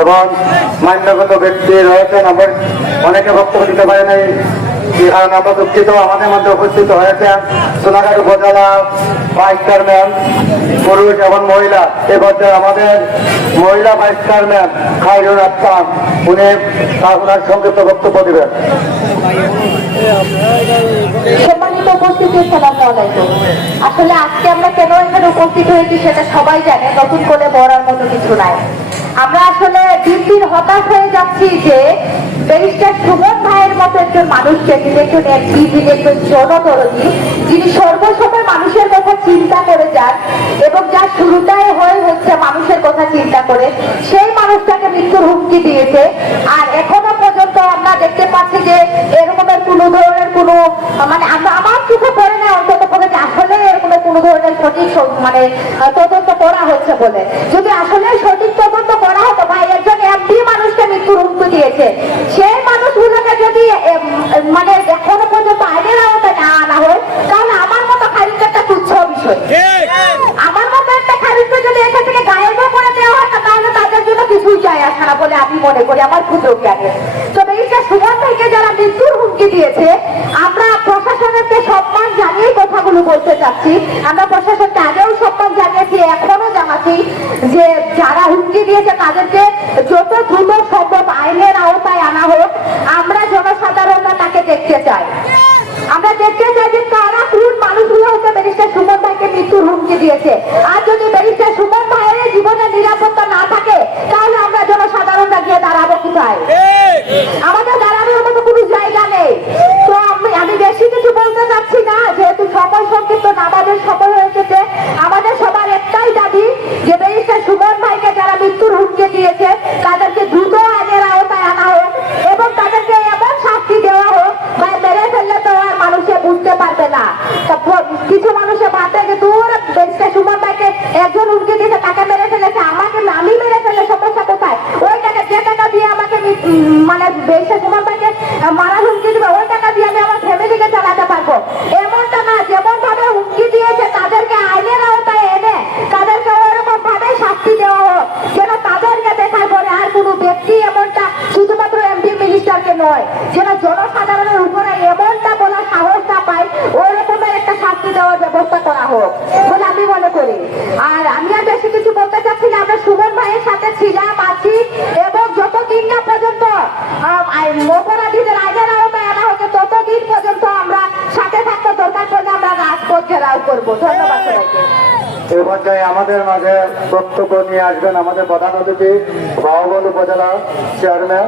এবং মান্যগত ব্যক্তি রয়েছেন আমার অনেকে বক্তব্য দিতে পারে নাই। কারণে আমরা দুঃখিত? আমাদের মধ্যে উপস্থিত হয়েছেন সোনাঘাট উপজেলা ভাইস চেয়ারম্যান পুরুষ এবং মহিলা। এ পর্যায়ে আমাদের মহিলা ভাইস চেয়ারম্যান খাইরুল আসলাম উনি ওনার সংক্ষিপ্ত বক্তব্য দেবেন। সম্মানিত উপস্থিতি সালাম আলাইকুম। আসলে আজকে আমরা কেন এখানে উপস্থিত হয়েছি সেটা সবাই জানে, নতুন করে বলার মতো কিছু নাই আমরা আসলে দিন দিন হতাশ যাচ্ছি যে ব্যারিস্টার সুমন ভাইয়ের মতো একজন মানুষকে, যিনি একজন এমপি যিনি একজন জনদরদী, যিনি সর্বসময় মানুষের কথা চিন্তা করে যান এবং যার শুরুটাই হয়ে হচ্ছে মানুষের কথা চিন্তা করে, সেই মানুষটাকে মৃত্যুর হুমকি দিয়েছে। আর এখনও পর্যন্ত আমরা দেখতে পাচ্ছি যে এরকমের কোনো ধরনের কোনো মানে আমার চোখে পড়ে না, অন্তত যে আসলে এরকমের কোনো ধরনের সঠিক মানে তদন্ত করা হচ্ছে বলে যদি আসলে সঠিক তদন্ত করা হতো ভাই একজন এমপি মানুষকে মৃত্যুর হুমকি দিয়েছে সেই মানুষগুলোকে যদি এম, মানে এখনও পর্যন্ত আইনের আওতায় না আনা হয় তাহলে আমার মতো খারিজ একটা তুচ্ছ বিষয় আমার মতো একটা খারিজকে যদি এখান থেকে গায়েব করে দেওয়া হয় তাহলে তাদের জন্য কিছুই যায় আসে না আমি মনে করি আমার ক্ষুদ্র জ্ঞানে। তবে এইটা সুমন থেকে যারা মৃত্যুর হুমকি দিয়েছে, আমরা প্রশাসনকে সম্মান জানিয়ে কথাগুলো বলতে চাচ্ছি। আমরা প্রশাসনকে আগেও সম্মান জানিয়েছি এখনও জানাচ্ছি যে যারা হুমকি দিয়েছে, তাদেরকে যত দ্রুত সম্ভব আইনের আওতায় আনা হোক। আমরা জনসাধারণরা তাকে দেখতে চাই আমরা দেখতে চাই যে কারা কোন মানুষগুলো হচ্ছে ব্যারিস্টার সুমন ভাইকে মৃত্যুর হুমকি দিয়েছে আর যদি ব্যারিস্টার সুমন ভাইয়ের জীবনের নিরাপত্তা না থাকে তাহলে আমরা জনসাধারণরা গিয়ে দাঁড়াবো কোথায় আমাদের দাঁড়ানোর মতো কোনো জায়গা নেই তো আমি আমি বেশি কিছু বলতে চাচ্ছি না যেহেতু সময় সংক্ষিপ্ত নামাজের সময় হয়ে এসেছে আমাদের সবার একটাই দাবি যে ব্যারিস্টার সুমন ভাইকে যারা মৃত্যুর হুমকি দিয়েছে তাদেরকে দ্রুত আইনের আওতায় আনা হোক এবং তাদেরকে এমন শাস্তি দেওয়া হোক বা মেরে ফেললে তো আর মানুষে বুঝতে পারবে না তা প- কিছু মানুষের ভাববে যে দূর ব্যারিস্টার সুমন ভাইকে একজন হুমকি দিয়েছে তাকে মেরে ফেলেছে আমাকে আমি মেরে ফেলে সমস্যা কোথায় ওই টাকা যে টাকা দিয়ে আমাকে মি- উম, মানে সুমন ভাইকে মারা হুমকি দিবে, ওই টাকা দিয়ে আমি আমার ফ্যামিলিকে চালাতে পারব। এমনটা না যেমন ভাবে হুমকি দিয়েছে, তাদেরকে আইনের আওতায় এনে তাদেরকে ওরকম ভাবে শাস্তি দেওয়া হোক, যেন তাদেরকে দেখার পরে আর কোনো ব্যক্তি এমনটা শুধুমাত্র এমপি মিনিস্টারকে নয়, যেন জনসাধারণের উপরে এমনটা বলার সাহস না পায় ওই রকমের একটা শাস্তি দেওয়ার ব্যবস্থা করা হোক, বলে আমি মনে করি। আর আমি আর বেশি কিছু বলতে চাচ্ছি না, আমরা সুমন ভাইয়ের সাথে ছিলাম, আছি এবং যতদিন না পর্যন্ত আম, আই- অপরাধীদের আইনের আওতায় আনা হচ্ছে ততদিন পর্যন্ত আমরা সাথে থাকতে দরকার পড়লে আমরা এ পর্যায়ে আমাদের মাঝে বক্তব্য নিয়ে আসবেন আমাদের প্রধান অতিথি বাহুবল উপজেলা চেয়ারম্যান